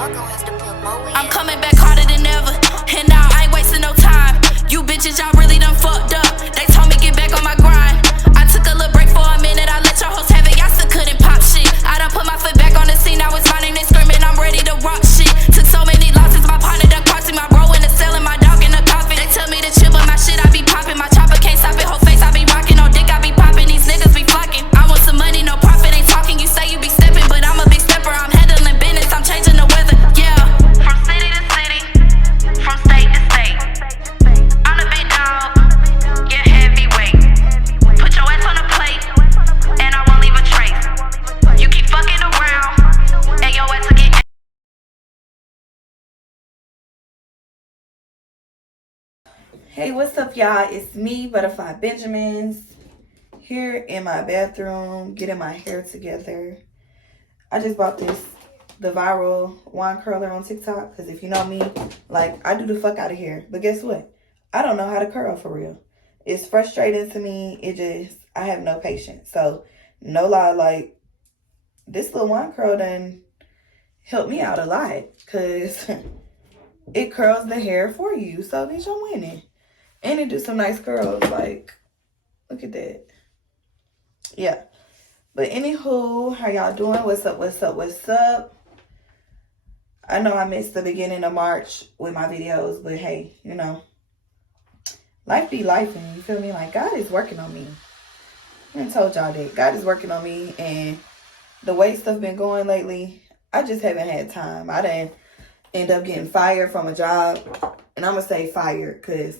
I'm coming back harder than ever, and now I ain't wasting no time. You bitches, y'all really done fucked up. They told me get back on my grind. I took a little break for a minute, I let your host have it, y'all still couldn't pop shit. I done put my foot back on the scene, now it's my name, they screaming, I'm ready to rock shit. Took so many losses, my partner done crossing, my bro in the cell and my dog in the coffin. They tell me to chill, but my shit I be popping. My chopper can't stop it, whole face I be rocking. On dick I be popping, these niggas be flocking. I want some money, no profit, ain't talking. You say you be stepping, but I'm a big stepper. I'm handling business, I'm changing the weather, yeah. From city to city, from state to state, I'm the big dog, yeah, heavyweight. Put your ass on the plate, and I won't leave a trace. You keep fucking around, and your ass will get. Hey, what's up, y'all? It's me, Butterfly Benjaminz, here in my bathroom, getting my hair together. I just bought the viral wand curler on TikTok, because if you know me, like, I do the fuck out of hair. But guess what? I don't know how to curl for real. It's frustrating to me. I have no patience. So, no lie, like, this little wand curl done helped me out a lot, because it curls the hair for you. So, bitch, I'm winning. And it do some nice curls, like, look at that. Yeah. But anywho, how y'all doing? What's up, what's up, what's up? I know I missed the beginning of March with my videos, but hey, you know, life be life, and you feel me? Like, God is working on me. I told y'all that. God is working on me, and the way stuff been going lately, I just haven't had time. I didn't end up getting fired from a job, and I'm going to say fired, because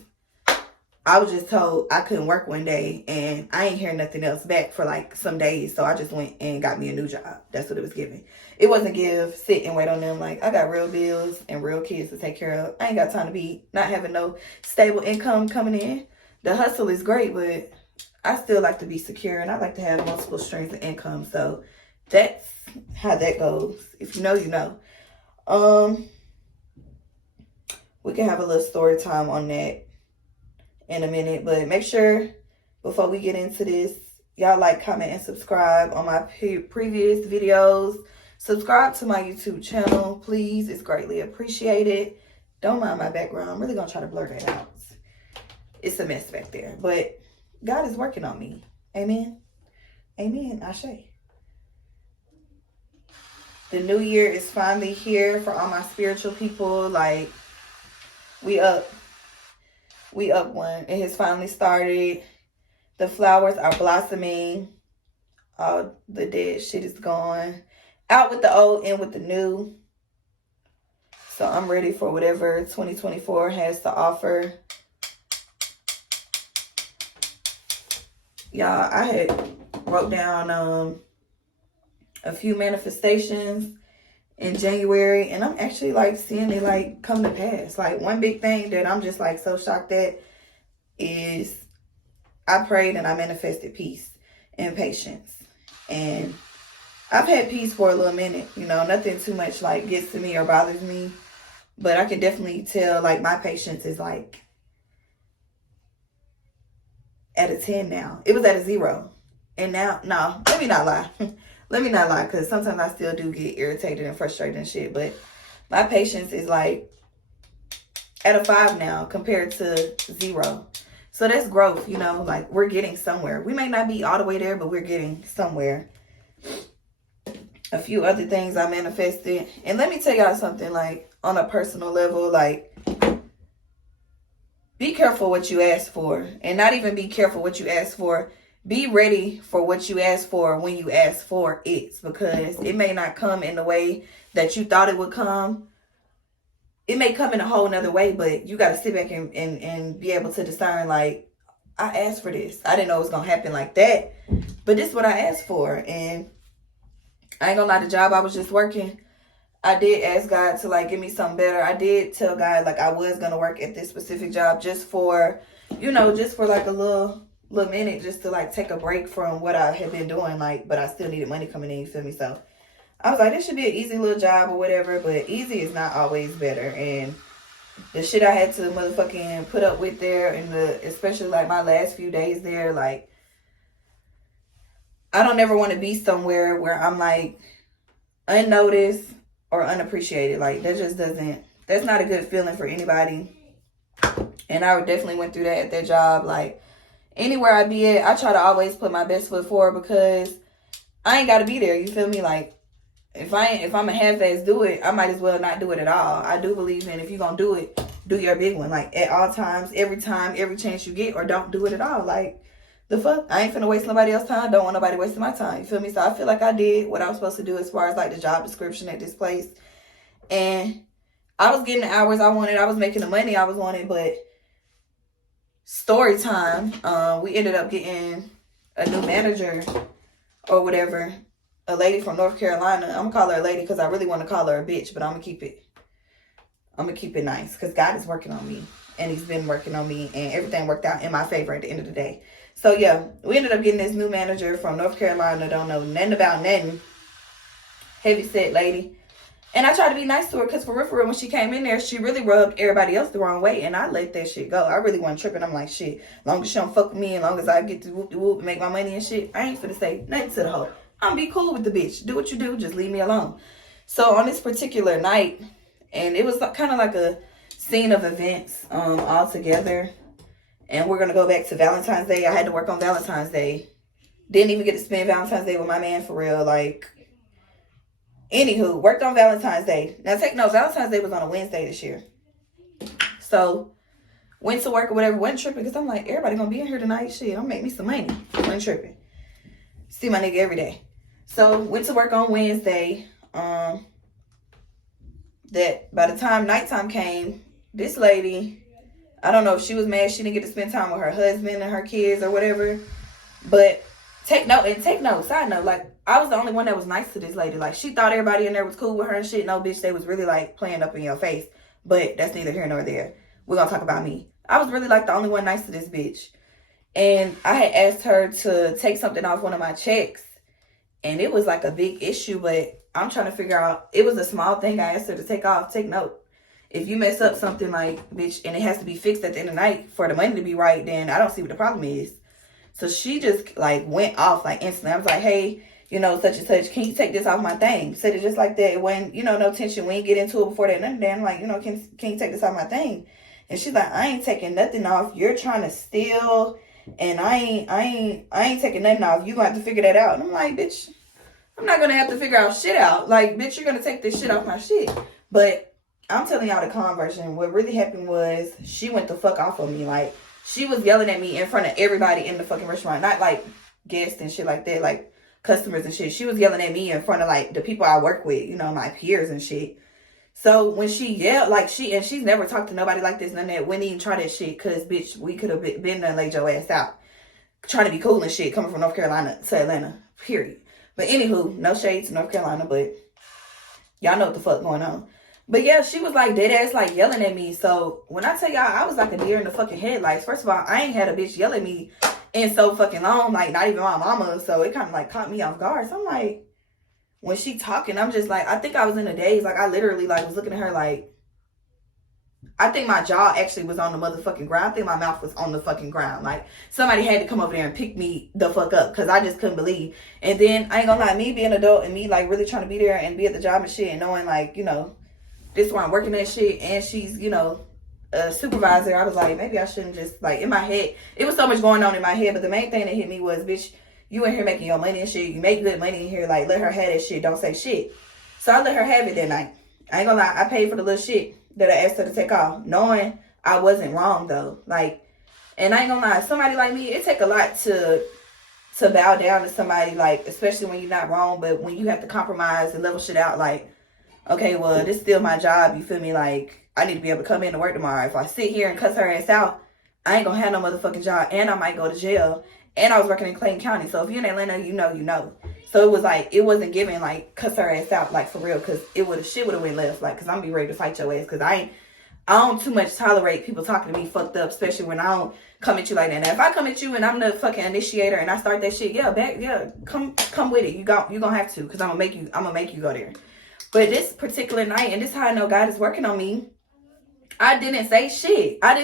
I was just told I couldn't work one day, and I ain't hear nothing else back for like some days. So I just went and got me a new job. That's what it was giving. It wasn't give, sit and wait on them. Like, I got real bills and real kids to take care of. I ain't got time to be not having no stable income coming in. The hustle is great, but I still like to be secure, and I like to have multiple streams of income. So that's how that goes. If you know, you know. We can have a little story time on that in a minute, but make sure before we get into this, y'all like, comment, and subscribe on my previous videos. Subscribe to my YouTube channel, please. It's greatly appreciated. Don't mind my background. I'm really gonna try to blur that out. It's a mess back there, but God is working on me. Amen. Amen. Ashe. The new year is finally here for all my spiritual people. Like, we up one. It has finally started. The flowers are blossoming. All the dead shit is gone. Out with the old, in with the new. So I'm ready for whatever 2024 has to offer. Y'all, I had wrote down a few manifestations in January, and I'm actually like seeing it like come to pass. Like, one big thing that I'm just like so shocked at is I prayed and I manifested peace and patience. And I've had peace for a little minute, you know, nothing too much like gets to me or bothers me, but I can definitely tell like my patience is like at a 10 now. It was at a 0. And now, no, let me not lie. Let me not lie, because sometimes I still do get irritated and frustrated and shit. But my patience is like at a 5 now compared to 0. So that's growth, you know. Like, we're getting somewhere. We may not be all the way there, but we're getting somewhere. A few other things I manifested. And let me tell y'all something, like, on a personal level, like, be careful what you ask for. And not even be careful what you ask for. Be ready for what you ask for when you ask for it, because it may not come in the way that you thought it would come. It may come in a whole nother way, but you got to sit back and be able to discern, like, I asked for this. I didn't know it was going to happen like that, but this is what I asked for. And I ain't going to lie, the job I was just working, I did ask God to, like, give me something better. I did tell God, like, I was going to work at this specific job just for, you know, just for, like, a little minute, just to like take a break from what I had been doing, like, but I still needed money coming in, you feel me? So I was like, this should be an easy little job or whatever, but easy is not always better. And the shit I had to motherfucking put up with there, and especially like my last few days there, like, I don't ever want to be somewhere where I'm like unnoticed, or unappreciated. Like, that just doesn't, that's not a good feeling for anybody. And I definitely went through that at that job. Like, anywhere I be at, I try to always put my best foot forward because I ain't got to be there. You feel me? Like, if I'm a half-ass do it, I might as well not do it at all. I do believe in, if you're going to do it, do your big one. Like, at all times, every chance you get, or don't do it at all. Like, the fuck? I ain't finna waste nobody else's time. Don't want nobody wasting my time. You feel me? So I feel like I did what I was supposed to do as far as like the job description at this place. And I was getting the hours I wanted. I was making the money I was wanting. But story time, we ended up getting a new manager or whatever. A lady from North Carolina. I'm gonna call her a lady because I really want to call her a bitch, but I'm gonna keep it nice because God is working on me, and He's been working on me, and everything worked out in my favor at the end of the day. So yeah, we ended up getting this new manager from North Carolina. Don't know nothing about nothing. Heavy set lady. And I tried to be nice to her because for real, when she came in there, she really rubbed everybody else the wrong way. And I let that shit go. I really wasn't tripping. I'm like, shit, as long as she don't fuck with me, as long as I get to whoop and make my money and shit, I ain't finna say nothing to the hoe. I'm be cool with the bitch. Do what you do. Just leave me alone. So on this particular night, and it was kind of like a scene of events all together. And we're going to go back to Valentine's Day. I had to work on Valentine's Day. Didn't even get to spend Valentine's Day with my man for real. Like, anywho, worked on Valentine's Day. Now, Valentine's Day was on a Wednesday this year. So, went to work or whatever. Wasn't tripping because I'm like, everybody going to be in here tonight. Shit, I'm make me some money. Wasn't tripping. See my nigga every day. So, went to work on Wednesday. That by the time nighttime came, this lady... I don't know if she was mad she didn't get to spend time with her husband and her kids or whatever. But take note, side note, like, I was the only one that was nice to this lady. Like, she thought everybody in there was cool with her and shit. No, bitch, they was really, like, playing up in your face. But that's neither here nor there. We're gonna talk about me. I was really, like, the only one nice to this bitch. And I had asked her to take something off one of my checks. And it was, like, a big issue, but I'm trying to figure out. It was a small thing I asked her to take off. Take note. If you mess up something, like, bitch, and it has to be fixed at the end of the night for the money to be right, then I don't see what the problem is. So she just, like, went off, like, instantly. I was like, hey, you know, such and such, can you take this off my thing? Said it just like that. It wasn't, you know, no tension. We ain't get into it before that. None of that. I'm like, you know, can you take this off my thing? And she's like, I ain't taking nothing off. You're trying to steal, and I ain't taking nothing off. You gonna have to figure that out. And I'm like, bitch, I'm not gonna have to figure out shit out. Like, bitch, you're gonna take this shit off my shit. But I'm telling y'all the calm version. What really happened was she went the fuck off on me. Like, she was yelling at me in front of everybody in the fucking restaurant. Not like guests and shit like that, like customers and shit. She was yelling at me in front of like the people I work with, you know, my peers and shit. So when she yelled, like, she's never talked to nobody like this, none of that. Wouldn't even try that shit, cause bitch, we could have been there and laid your ass out. Trying to be cool and shit, coming from North Carolina to Atlanta, period. But anywho, no shade to North Carolina, but y'all know what the fuck going on. But yeah, she was like dead ass like yelling at me. So when I tell y'all, I was like a deer in the fucking headlights. First of all, I ain't had a bitch yell at me in so fucking long, like not even my mama. So it kind of like caught me off guard. So I'm like, when she talking, I'm just like, I think I was in a daze. Like, I literally like was looking at her like, I think my jaw actually was on the motherfucking ground. I think my mouth was on the fucking ground. Like, somebody had to come over there and pick me the fuck up, because I just couldn't believe. And then I ain't gonna lie, me being an adult and me like really trying to be there and be at the job and shit, and knowing like, you know, this is where I'm working at shit, and she's, you know, a supervisor. I was like, maybe I shouldn't just, like, in my head, it was so much going on in my head, but the main thing that hit me was, bitch, you in here making your money and shit, you make good money in here, like, let her have that shit, don't say shit. So I let her have it that night. I ain't gonna lie, I paid for the little shit that I asked her to take off, knowing I wasn't wrong, though. Like, and I ain't gonna lie, somebody like me, it take a lot to bow down to somebody, like, especially when you're not wrong, but when you have to compromise and level shit out, like, okay, well, this is still my job, you feel me? Like, I need to be able to come in to work tomorrow. If I sit here and cuss her ass out, I ain't gonna have no motherfucking job, and I might go to jail. And I was working in Clayton County, so if you're in Atlanta, you know. So it was like, it wasn't giving, like, cuss her ass out, like, for real, because shit would have went left, like, because I'm gonna be ready to fight your ass, because I don't too much tolerate people talking to me fucked up, especially when I don't come at you like that. Now, if I come at you and I'm the fucking initiator and I start that shit, come with it. You gonna have to, because I'm gonna make you go there. But this particular night, and this is how I know God is working on me, I didn't say shit. I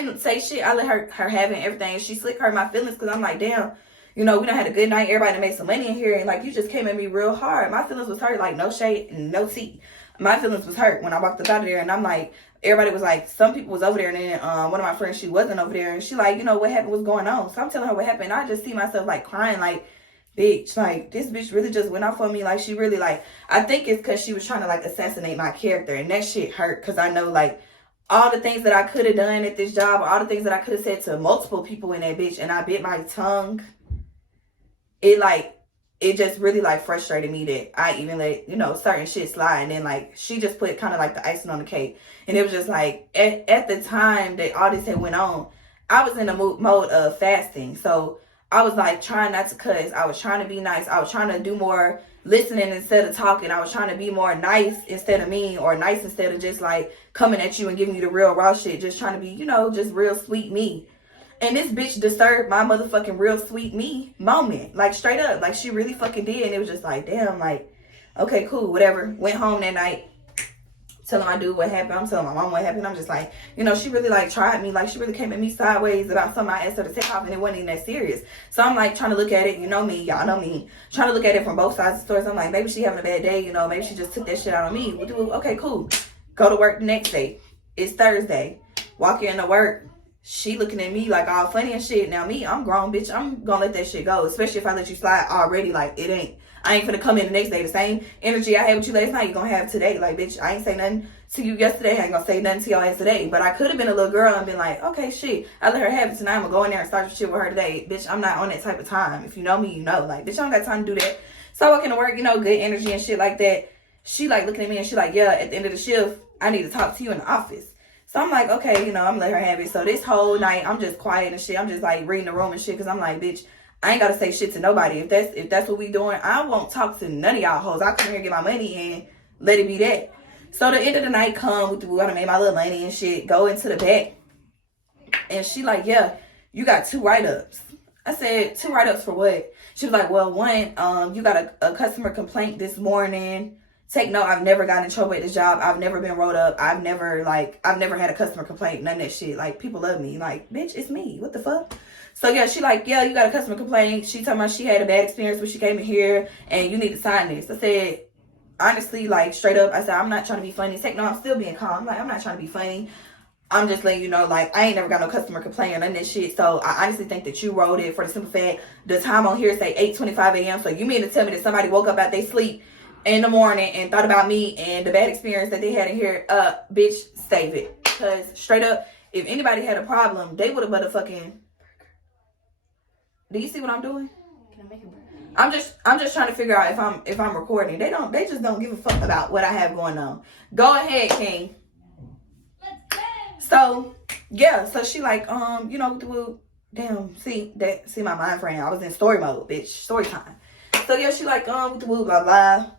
let her have it and everything. She slick hurt my feelings, because I'm like, damn, you know, we done had a good night. Everybody made some money in here, and like, you just came at me real hard. My feelings was hurt, like, no shade and no tea. my feelings was hurt when I walked up out of there. And I'm like, everybody was like, some people was over there, and then one of my friends, she wasn't over there, and she like, you know, what happened, what's going on? So I'm telling her what happened. I just see myself like crying, like, bitch, like, this bitch really just went off on me. Like, she really, like, I think it's because she was trying to like assassinate my character, and that shit hurt, because I know like all the things that I could have done at this job, all the things that I could have said to multiple people in that bitch, and I bit my tongue. It just really like frustrated me that I even let, you know, certain shit slide. And then like she just put kind of like the icing on the cake. And it was just like at the time that all this had went on, I was in a mode of fasting. So I was like trying not to cuss. I was trying to be nice. I was trying to do more listening instead of talking. I was trying to be more nice instead of mean, or nice instead of just like coming at you and giving you the real raw shit. Just trying to be, you know, just real sweet me. And this bitch disturbed my motherfucking real sweet me moment. Like, straight up. Like, she really fucking did. And it was just like, damn, like, okay, cool, whatever. Went home that night, telling my dude what happened. I'm telling my mom what happened. I'm just like, you know, she really, like, tried me. Like, she really came at me sideways about something I asked her to take off, and it wasn't even that serious. So I'm, like, trying to look at it. You know me. Y'all know me. Trying to look at it from both sides of the story. So I'm like, maybe she having a bad day. You know, maybe she just took that shit out on me. We'll do, okay, cool. Go to work the next day. It's Thursday. Walk into work. She looking at me like all funny and shit. Now me, I'm grown, bitch. I'm gonna let that shit go. Especially if I let you slide already. Like, I ain't finna come in the next day. The same energy I had with you last night, you gonna have today. Like, bitch, I ain't say nothing to you yesterday. I ain't gonna say nothing to your ass today. But I could have been a little girl and been like, okay, shit, I let her have it tonight. I'm gonna go in there and start some shit with her today. Bitch, I'm not on that type of time. If you know me, you know. Like, bitch, I don't got time to do that. So I walk into work, you know, good energy and shit like that. She like looking at me and she like, yeah, at the end of the shift, I need to talk to you in the office. So I'm like, okay, you know, I'm gonna let her have it. So this whole night, I'm just quiet and shit. I'm just like reading the room and shit, because I'm like, bitch, I ain't gotta say shit to nobody. If that's what we doing, I won't talk to none of y'all hoes. I come here and get my money and let it be that. So the end of the night come, with the, I made my little money and shit, go into the back. And she like, yeah, you got 2 write-ups. I said, 2 write-ups for what? She was like, well, one, you got a customer complaint this morning. Take note, I've never gotten in trouble at this job. I've never been rolled up. I've never had a customer complaint. None of that shit. Like, people love me. Like, bitch, it's me. What the fuck? So, yeah, she like, yeah, you got a customer complaint. She talking about she had a bad experience when she came in here, and you need to sign this. I said, honestly, like, straight up, I said, I'm not trying to be funny. Take note, I'm still being calm. I'm like, I'm not trying to be funny. I'm just letting you know, like, I ain't never got no customer complaint or none of that shit. So, I honestly think that you wrote it for the simple fact, the time on here say 8:25 a.m. So, you mean to tell me that somebody woke up out their sleep in the morning and thought about me and the bad experience that they had in here? Bitch, save it. Because straight up, if anybody had a problem, they would have motherfucking... Do you see what I'm doing? Can I make it burger? I'm just trying to figure out if I'm recording. They just don't give a fuck about what I have going on. Go ahead, King. Let's go. So yeah, so she like, you know, damn, see my mind frame. I was in story mode, bitch. Story time. So yeah, she like, with the woo, blah blah.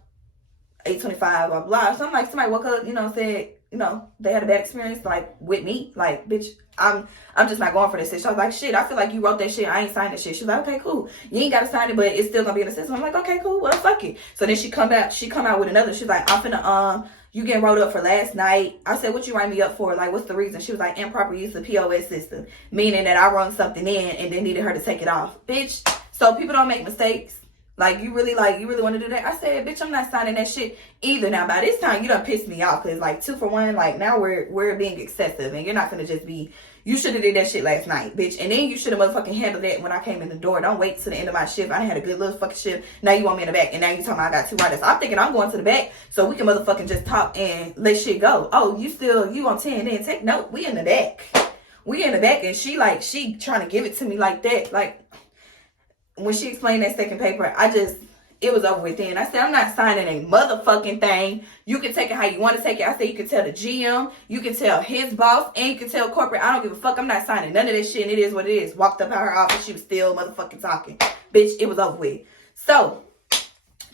8:25, blah blah. So I'm like, somebody woke up, you know, said, you know, they had a bad experience, like, with me. Like, bitch, I'm just not going for this shit. She was like, shit, I feel like you wrote that shit. I ain't signed that shit. She's like, okay, cool. You ain't got to sign it, but it's still going to be in the system. I'm like, okay, cool. Well, fuck it. So then she come out with another. She's like, I'm finna, you getting wrote up for last night. I said, what you write me up for? Like, what's the reason? She was like, improper use of POS system. Meaning that I run something in and then needed her to take it off. Bitch, so people don't make mistakes. Like, you really want to do that? I said, bitch, I'm not signing that shit either. Now, by this time, you done pissed me off. Because, like, 2 for 1, like, now we're being excessive. And you're not going to just be, you should have did that shit last night, bitch. And then you should have motherfucking handled that when I came in the door. Don't wait till the end of my shift. I done had a good little fucking shift. Now you want me in the back. And now you talking about I got 2 writers. I'm thinking I'm going to the back so we can motherfucking just talk and let shit go. Oh, you on 10 then. Take note. We in the back. We in the back. And she trying to give it to me like that. Like, when she explained that second paper, it was over with then. I said, I'm not signing a motherfucking thing. You can take it how you want to take it. I said, you can tell the GM, you can tell his boss, and you can tell corporate. I don't give a fuck. I'm not signing none of this shit, and it is what it is. Walked up out her office. She was still motherfucking talking. Bitch, it was over with. So,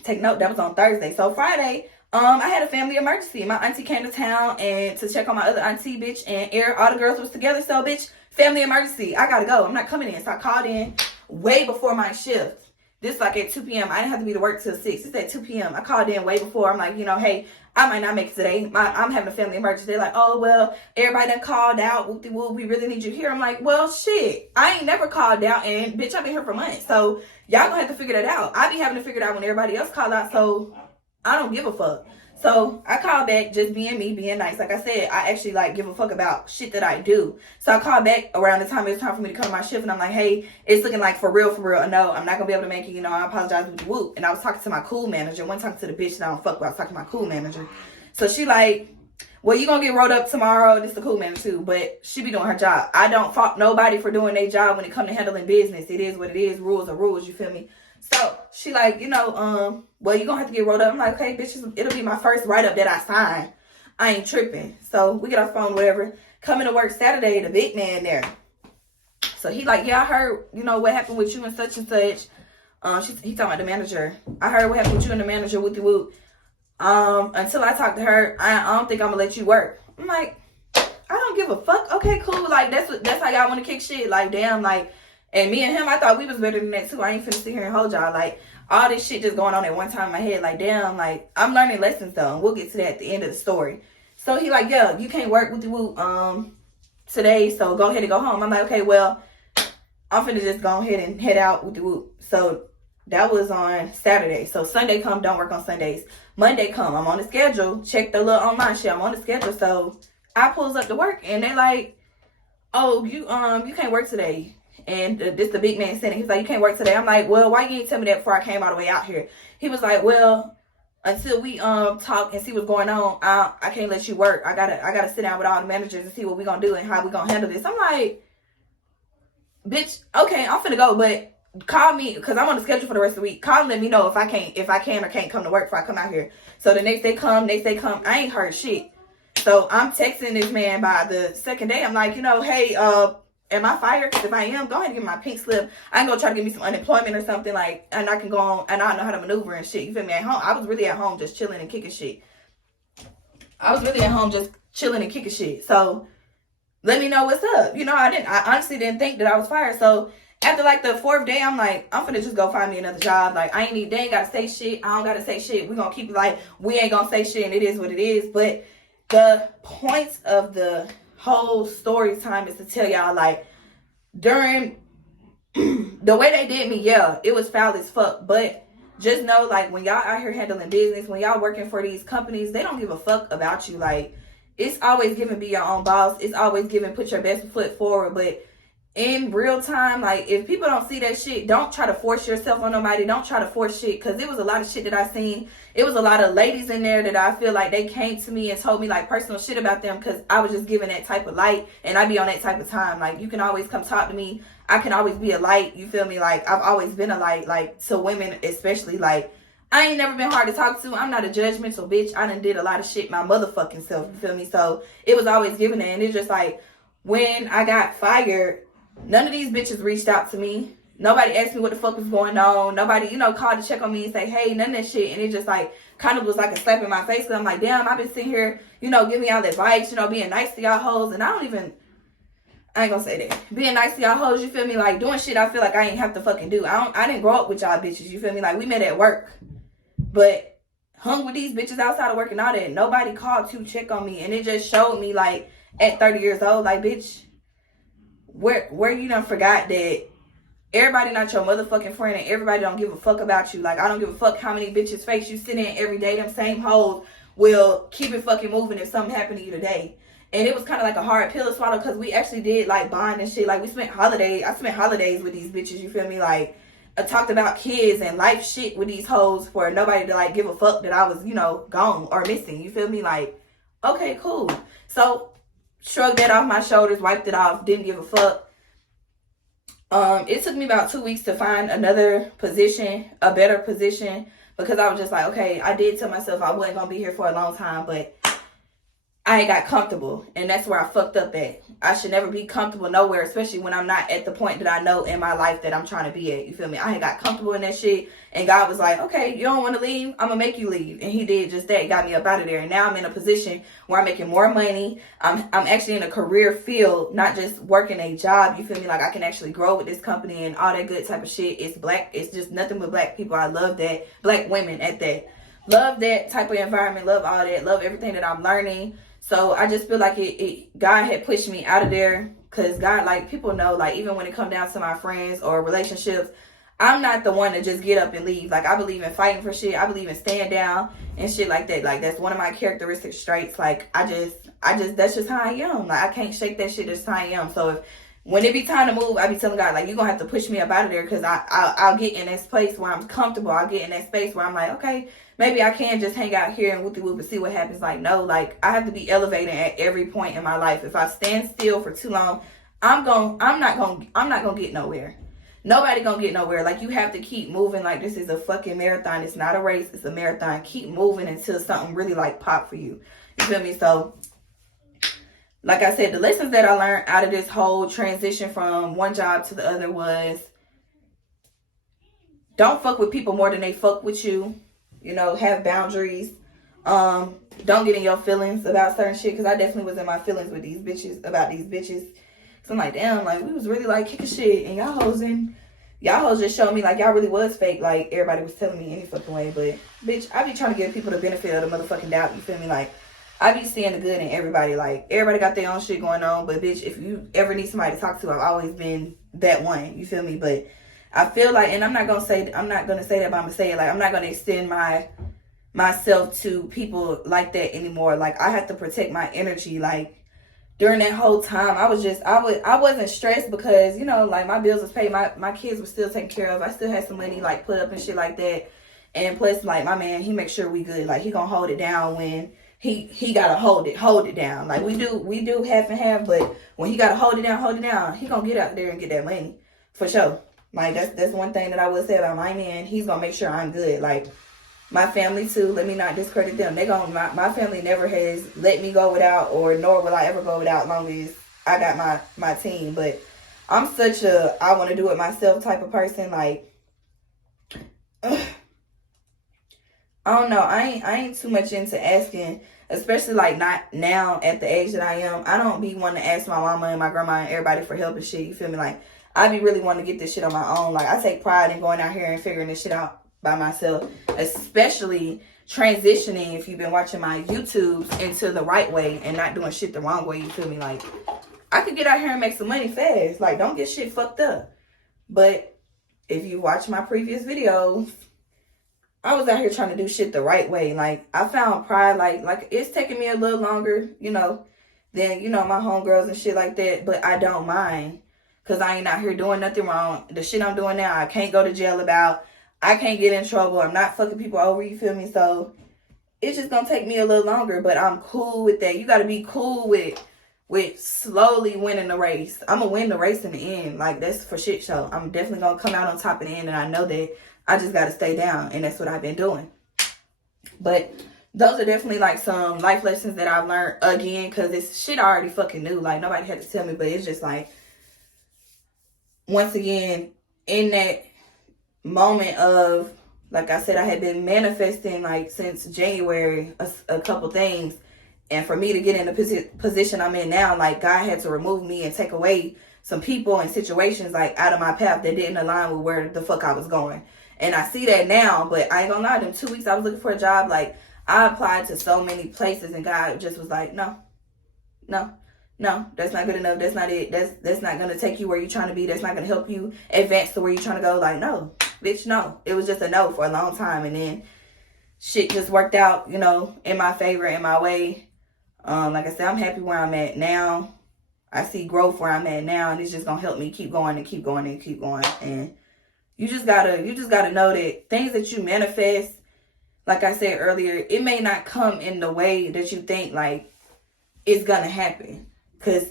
take note, that was on Thursday. So, Friday, I had a family emergency. My auntie came to town and to check on my other auntie, bitch, and all the girls was together. So, bitch, family emergency. I gotta go. I'm not coming in. So, I called in way before my shift. This like at 2 p.m. I didn't have to be to work till 6. It's at 2 p.m. I called in way before. I'm like, you know, hey, I might not make it today. I'm having a family emergency. They're like, oh, well, everybody done called out. Whoop-de-whoop, we really need you here. I'm like, well, shit. I ain't never called out. And, bitch, I've been here for months. So, y'all gonna have to figure that out. I be having to figure it out when everybody else call out. So, I don't give a fuck. So I called back, just being me, being nice. Like I said, I actually like give a fuck about shit that I do. So I called back around the time it was time for me to come to my shift, and I'm like, hey, it's looking like for real. No, I'm not gonna be able to make it. You know, I apologize with the whoop. And I was talking to my cool manager. I wasn't talking to the bitch that I don't fuck with. I was talking to my cool manager. So she like, well, you gonna get rolled up tomorrow. This is the cool manager too, but she be doing her job. I don't fault nobody for doing their job when it comes to handling business. It is what it is. Rules are rules. You feel me? So she like, you know, well, you're going to have to get rolled up. I'm like, okay, bitches, it'll be my first write-up that I sign. I ain't tripping. So we get our phone, whatever. Coming to work Saturday, the big man there. So he like, yeah, I heard, you know, what happened with you and such and such. He talking about the manager. I heard what happened with you and the manager, whoopty whoop. Until I talk to her, I don't think I'm going to let you work. I'm like, I don't give a fuck. Okay, cool. Like, that's how y'all want to kick shit. Like, damn, like. And me and him, I thought we was better than that too. I ain't finna sit here and hold y'all. Like, all this shit just going on at one time in my head. Like, damn, like, I'm learning lessons though. And we'll get to that at the end of the story. So he like, yeah, you can't work with the woo today, so go ahead and go home. I'm like, okay, well, I'm finna just go ahead and head out with the woo. So that was on Saturday. So Sunday come, don't work on Sundays. Monday come, I'm on the schedule. Check the little online shit. I'm on the schedule. So I pulls up to work and they're like, oh, you can't work today. And this the big man saying, he's like, you can't work today. I'm like, well, why you ain't tell me that before I came all the way out here? He was like, well, until we talk and see what's going on, I can't let you work. I gotta sit down with all the managers and see what we gonna do and how we gonna handle this. I'm like, bitch, okay, I'm finna go, but call me because I'm on the schedule for the rest of the week. Call and let me know if I can or can't come to work before I come out here. So the next day come, I ain't heard shit. So I'm texting this man by the second day. I'm like, you know, hey, am I fired? Because if I am, go ahead and give me my pink slip. I ain't gonna try to give me some unemployment or something, like, and I can go on and I know how to maneuver and shit. You feel me? At home, I was really at home just chilling and kicking shit. So let me know what's up. You know, I honestly didn't think that I was fired. So after like the fourth day, I'm like, I'm finna just go find me another job. Like, they ain't gotta say shit. I don't gotta say shit. We gonna keep it like, we ain't gonna say shit and it is what it is. But the point of the whole story time is to tell y'all, like, during the way they did me, yeah, it was foul as fuck. But just know, like, when y'all out here handling business, when y'all working for these companies, they don't give a fuck about you. Like, it's always given be your own boss. It's always given put your best foot forward. But in real time, like, if people don't see that shit, don't try to force yourself on nobody. Don't try to force shit, because it was a lot of shit that I seen. It was a lot of ladies in there that I feel like they came to me and told me like personal shit about them, because I was just giving that type of light, and I be on that type of time. Like, you can always come talk to me. I can always be a light. You feel me? Like, I've always been a light, like, to women especially. Like, I ain't never been hard to talk to. I'm not a judgmental bitch. I done did a lot of shit my motherfucking self. You feel me? So it was always given that. And it's just like, when I got fired, none of these bitches reached out to me. Nobody asked me what the fuck was going on. Nobody, you know, called to check on me and say, hey, none of that shit. And it just like kind of was like a slap in my face, because I'm like, damn, I've been sitting here, you know, giving y'all advice, you know, being nice to y'all hoes. And I ain't gonna say that. Being nice to y'all hoes, you feel me? Like, doing shit I feel like I ain't have to fucking do. I didn't grow up with y'all bitches, you feel me? Like, we met at work, but hung with these bitches outside of work and all that. Nobody called to check on me. And it just showed me, like, at 30 years old, like, bitch, where you done forgot that everybody not your motherfucking friend, and everybody don't give a fuck about you. Like, I don't give a fuck how many bitches face you sit in every day. Them same hoes will keep it fucking moving if something happened to you today. And it was kind of like a hard pill to swallow, because we actually did like bond and shit. Like, I spent holidays with these bitches, you feel me? Like, I talked about kids and life shit with these hoes for nobody to like give a fuck that I was, you know, gone or missing. You feel me? Like, okay, cool. So shrugged that off my shoulders, wiped it off, didn't give a fuck. It took me about 2 weeks to find another position, a better position, because I was just like, okay, I did tell myself I wasn't gonna be here for a long time, but I ain't got comfortable, and that's where I fucked up at. I should never be comfortable nowhere, especially when I'm not at the point that I know in my life that I'm trying to be at. You feel me? I ain't got comfortable in that shit, and God was like, okay, you don't want to leave? I'm gonna make you leave. And he did just that, got me up out of there. And now I'm in a position where I'm making more money. I'm actually in a career field, not just working a job. You feel me? Like, I can actually grow with this company and all that good type of shit. It's black. It's just nothing but black people. I love that. Black women at that. Love that type of environment. Love all that. Love everything that I'm learning. So I just feel like God had pushed me out of there, because God, like, people know, like, even when it comes down to my friends or relationships, I'm not the one to just get up and leave. Like, I believe in fighting for shit. I believe in staying down and shit like that. Like, that's one of my characteristic traits. Like, I just, that's just how I am. Like, I can't shake that shit. That's how I am. So when it be time to move, I be telling God, like, you're going to have to push me up out of there, because I'll get in this place where I'm comfortable. I'll get in that space where I'm like, okay, maybe I can just hang out here and whoop-de-whoop and see what happens. Like, no, like, I have to be elevating at every point in my life. If I stand still for too long, I'm not gonna get nowhere. Nobody gonna get nowhere. Like, you have to keep moving. Like, this is a fucking marathon. It's not a race. It's a marathon. Keep moving until something really, like, pop for you. You feel me? So, like I said, the lessons that I learned out of this whole transition from one job to the other was, don't fuck with people more than they fuck with you. You know, have boundaries. Don't get in your feelings about certain shit, because I definitely was in my feelings with these bitches, about these bitches. So I'm like, damn, like, we was really, like, kicking shit, and y'all hoes just showed me, like, y'all really was fake. Like, everybody was telling me any fucking way. But, bitch, I be trying to give people the benefit of the motherfucking doubt, you feel me? Like, I be seeing the good in everybody. Like, everybody got their own shit going on, but, bitch, if you ever need somebody to talk to, I've always been that one, you feel me? But I feel like, and I'm not gonna say that, but I'm gonna say it, like, I'm not gonna extend myself to people like that anymore. Like, I have to protect my energy. Like, during that whole time, I wasn't stressed, because, you know, like, my bills was paid, my kids were still taken care of. I still had some money, like, put up and shit like that. And plus, like, my man, he makes sure we good. Like, he gonna hold it down when he gotta hold it down. Like, we do half and half, but when he gotta hold it down, he gonna get out there and get that money for sure. Like, that's one thing that I would say about my man. He's gonna make sure I'm good. Like, my family too, let me not discredit them. My family never has let me go without, or nor will I ever go without, long as I got my team. But I'm such a I want to do it myself type of person. Like, I don't know. I ain't too much into asking, especially, like, not now at the age that I am. I don't be wanting to ask my mama and my grandma and everybody for help and shit. You feel me? Like, I be really wanting to get this shit on my own. Like, I take pride in going out here and figuring this shit out by myself, especially transitioning, if you've been watching my YouTubes, into the right way and not doing shit the wrong way. You feel me? Like, I could get out here and make some money fast. Like, don't get shit fucked up. But if you watch my previous videos, I was out here trying to do shit the right way. Like, I found pride. Like it's taking me a little longer, you know, than, you know, my homegirls and shit like that. But I don't mind, because I ain't out here doing nothing wrong. The shit I'm doing now, I can't go to jail about. I can't get in trouble. I'm not fucking people over, you feel me? So it's just gonna take me a little longer, but I'm cool with that. You gotta be cool with slowly winning the race. I'm gonna win the race in the end. Like, that's for shit show. I'm definitely gonna come out on top in the end, and I know that. I just gotta stay down, and that's what I've been doing. But those are definitely, like, some life lessons that I've learned, again, because it's shit I already fucking knew. Like, nobody had to tell me, but it's just like, once again, in that moment of, like I said, I had been manifesting, like, since January, a couple things. And for me to get in the position I'm in now, like, God had to remove me and take away some people and situations, like, out of my path that didn't align with where the fuck I was going. And I see that now, but I ain't gonna lie, them 2 weeks I was looking for a job, like, I applied to so many places, and God just was like, no, that's not good enough. That's not it. That's not gonna take you where you're trying to be. That's not gonna help you advance to where you're trying to go. Like, no, bitch, no. It was just a no for a long time, and then shit just worked out, you know, in my favor, in my way. Like I said, I'm happy where I'm at now. I see growth where I'm at now, and it's just gonna help me keep going and keep going and keep going. And you just gotta know that things that you manifest, like I said earlier, it may not come in the way that you think, like, it's gonna happen. Cause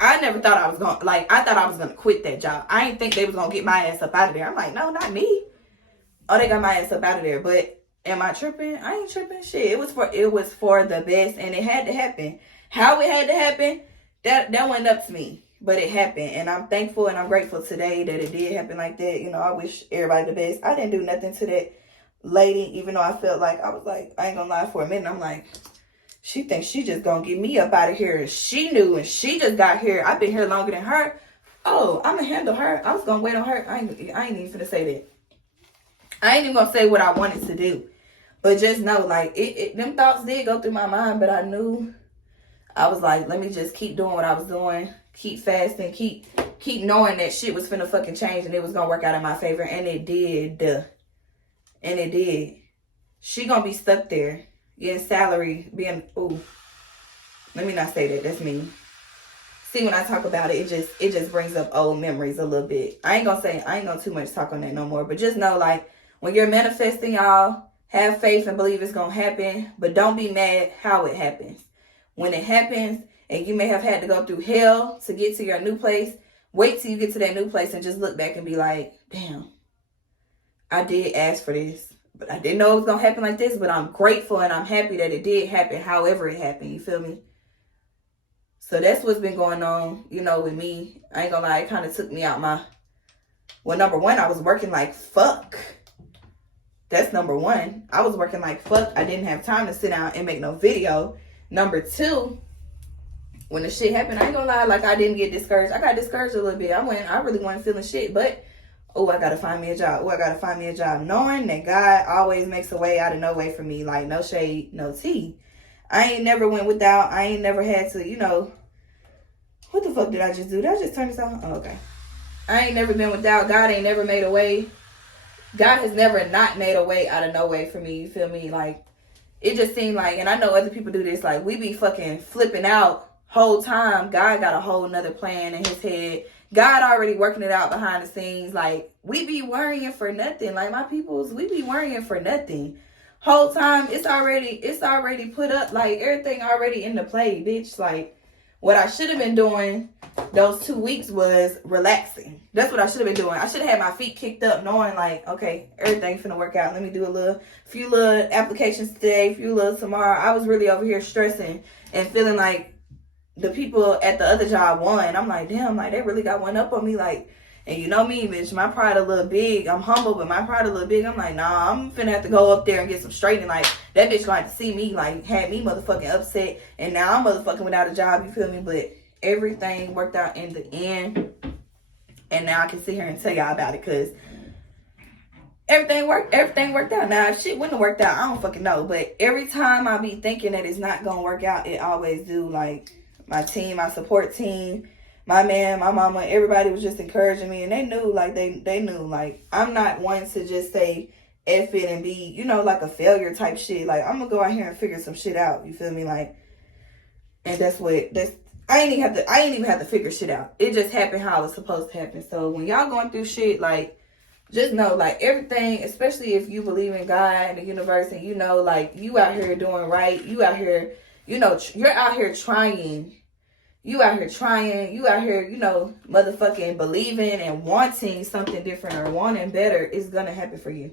I never thought I was gonna, like, I thought I was gonna quit that job. I didn't think they was gonna get my ass up out of there. I'm like, no, not me. Oh, they got my ass up out of there. But am I tripping? I ain't tripping. Shit, it was for the best, and it had to happen. How it had to happen, that went up to me. But it happened, and I'm thankful and I'm grateful today that it did happen like that. You know, I wish everybody the best. I didn't do nothing to that lady, even though I felt like, I was like, I ain't gonna lie, for a minute, I'm like, she thinks she just gonna get me up out of here. She knew, and she just got here. I've been here longer than her. Oh, I'm gonna handle her. I was gonna wait on her. I ain't even gonna say that. I ain't even gonna say what I wanted to do. But just know, like, them thoughts did go through my mind, but I knew, I was like, let me just keep doing what I was doing. keep fasting, keep knowing that shit was finna fucking change and it was gonna work out in my favor. And it did. And it did. She gonna be stuck there, getting salary, being, ooh. Let me not say that. That's me. See, when I talk about it, it just brings up old memories a little bit. I ain't gonna too much talk on that no more. But just know, like, when you're manifesting, y'all, have faith and believe it's gonna happen. But don't be mad how it happens. When it happens, and you may have had to go through hell to get to your new place, wait till you get to that new place and just look back and be like, damn, I did ask for this. But I didn't know it was gonna happen like this. But I'm grateful and I'm happy that it did happen, however it happened. You feel me? So that's what's been going on, you know, with me. I ain't gonna lie, it kind of took me out my... Well, number one, I was working like fuck. That's number one. I was working like fuck. I didn't have time to sit down and make no video. Number two, when the shit happened, I ain't gonna lie, like, I didn't get discouraged. I got discouraged a little bit. I really wasn't feeling shit, but, oh, I gotta find me a job. Oh, I gotta find me a job. Knowing that God always makes a way out of no way for me. Like, no shade, no tea. I ain't never went without. I ain't never had to, you know... What the fuck did I just do? Did I just turn this on? Oh, okay. I ain't never been without. God ain't never made a way. God has never not made a way out of no way for me. You feel me? Like, it just seemed like, and I know other people do this, like, we be fucking flipping out whole time. God got a whole nother plan in his head. God already working it out behind the scenes. Like, we be worrying for nothing. Like, my peoples, we be worrying for nothing. Whole time, it's already put up. Like, everything already in the play, bitch. Like, what I should have been doing those 2 weeks was relaxing. That's what I should have been doing. I should have had my feet kicked up knowing, like, okay, everything's finna work out. Let me do a few little applications today, few little tomorrow. I was really over here stressing and feeling like the people at the other job won. I'm like, damn, like, they really got one up on me. Like, and you know me, bitch, my pride a little big. I'm humble, but my pride a little big. I'm like, nah, I'm finna have to go up there and get some straightening. Like, that bitch gonna have to see me, like, had me motherfucking upset. And now I'm motherfucking without a job, you feel me? But everything worked out in the end. And now I can sit here and tell y'all about it, because everything worked out. Now, if shit wouldn't have worked out, I don't fucking know. But every time I be thinking that it's not gonna work out, it always do. Like, my team, my support team, my man, my mama, everybody was just encouraging me. And they knew, like, they knew, like, I'm not one to just say F it and be, you know, like a failure type shit. Like, I'm gonna go out here and figure some shit out. You feel me? Like, and I ain't even have to figure shit out. It just happened how it was supposed to happen. So when y'all going through shit, like, just know, like, everything, especially if you believe in God and the universe, and you know, like, you out here doing right. You out here, you know, you're out here trying. You out here, you know, motherfucking believing and wanting something different or wanting better is gonna happen for you.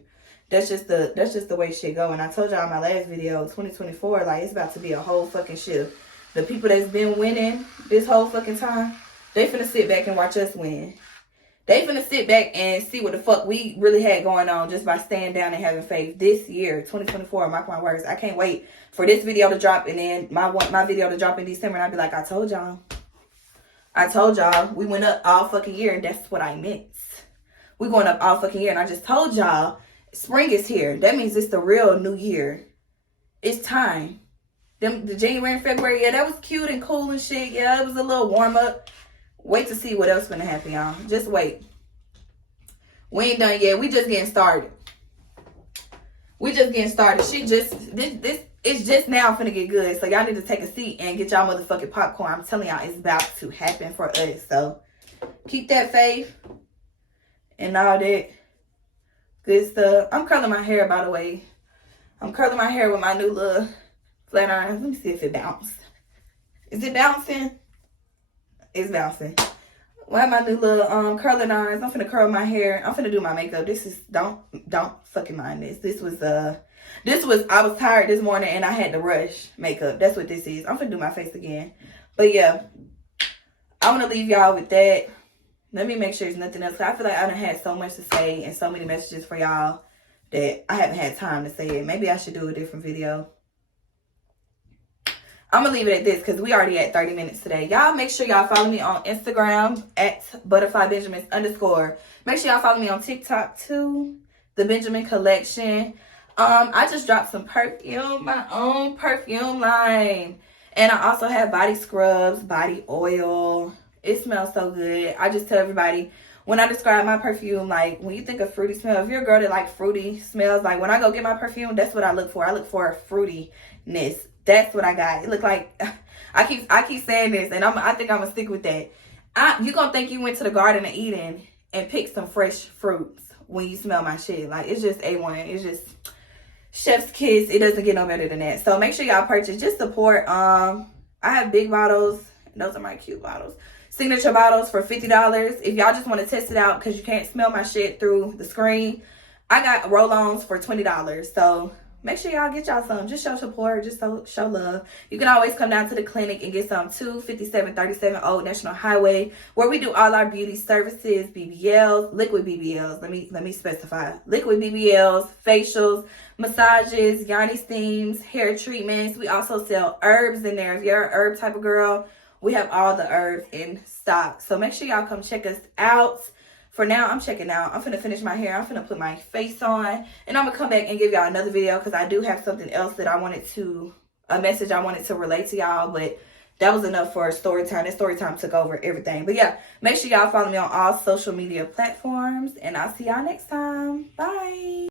That's just the way shit go. And I told y'all in my last video, 2024, like, it's about to be a whole fucking shift. The people that's been winning this whole fucking time, they finna sit back and watch us win. They finna sit back and see what the fuck we really had going on just by staying down and having faith. This year, 2024, mark my words, I can't wait for this video to drop and then my video to drop in December. And I'll be like, I told y'all, we went up all fucking year, and that's what I meant. We going up all fucking year, and I just told y'all, spring is here. That means it's the real new year. It's time. The January and February, yeah, that was cute and cool and shit. Yeah, it was a little warm up. Wait to see what else gonna happen, y'all. Just wait. We ain't done yet. We just getting started. It's just now finna get good. So y'all need to take a seat and get y'all motherfucking popcorn. I'm telling y'all, it's about to happen for us. So keep that faith and all that good stuff. I'm curling my hair, by the way. I'm curling my hair with my new little flat irons. Let me see if it bounced. Is it bouncing? It's bouncing. Well, I have my new little curling irons. I'm finna curl my hair. I'm finna do my makeup. This is, don't fucking mind this. This was, I was tired this morning and I had to rush makeup. That's what this is. I'm finna do my face again. But yeah, I'm gonna leave y'all with that. Let me make sure there's nothing else. I feel like I done had so much to say and so many messages for y'all that I haven't had time to say it. Maybe I should do a different video. I'm going to leave it at this because we already at 30 minutes today. Y'all make sure y'all follow me on Instagram at @ButterflyBenjaminz_. Make sure y'all follow me on TikTok too. The Benjamin Collection. I just dropped some perfume, my own perfume line. And I also have body scrubs, body oil, It smells so good. I just tell everybody, when I describe my perfume, like, when you think of fruity smell, if you're a girl that like fruity smells, like, when I go get my perfume, that's what I look for. I look for a fruitiness. That's what I got. It look like, I keep saying this, and I think I'm gonna stick with that. You gonna think you went to the Garden of Eden and picked some fresh fruits when you smell my shit. Like, it's just A1. It's just chef's kiss. It doesn't get no better than that. So make sure y'all purchase. Just support. I have big bottles. Those are my cute bottles. Signature bottles for $50. If y'all just want to test it out because you can't smell my shit through the screen, I got roll-ons for $20. So make sure y'all get y'all some. Just show support. Just show love. You can always come down to the clinic and get some too. 5737 Old National Highway, where we do all our beauty services, BBLs, liquid BBLs. Let me specify. Liquid BBLs, facials, massages, yoni steams, hair treatments. We also sell herbs in there. If you're an herb type of girl, we have all the herbs in stock. So make sure y'all come check us out. For now, I'm checking out. I'm finna finish my hair. I'm finna put my face on. And I'm gonna come back and give y'all another video because I do have something else that a message I wanted to relate to y'all. But that was enough for story time. This story time took over everything. But yeah, make sure y'all follow me on all social media platforms. And I'll see y'all next time. Bye.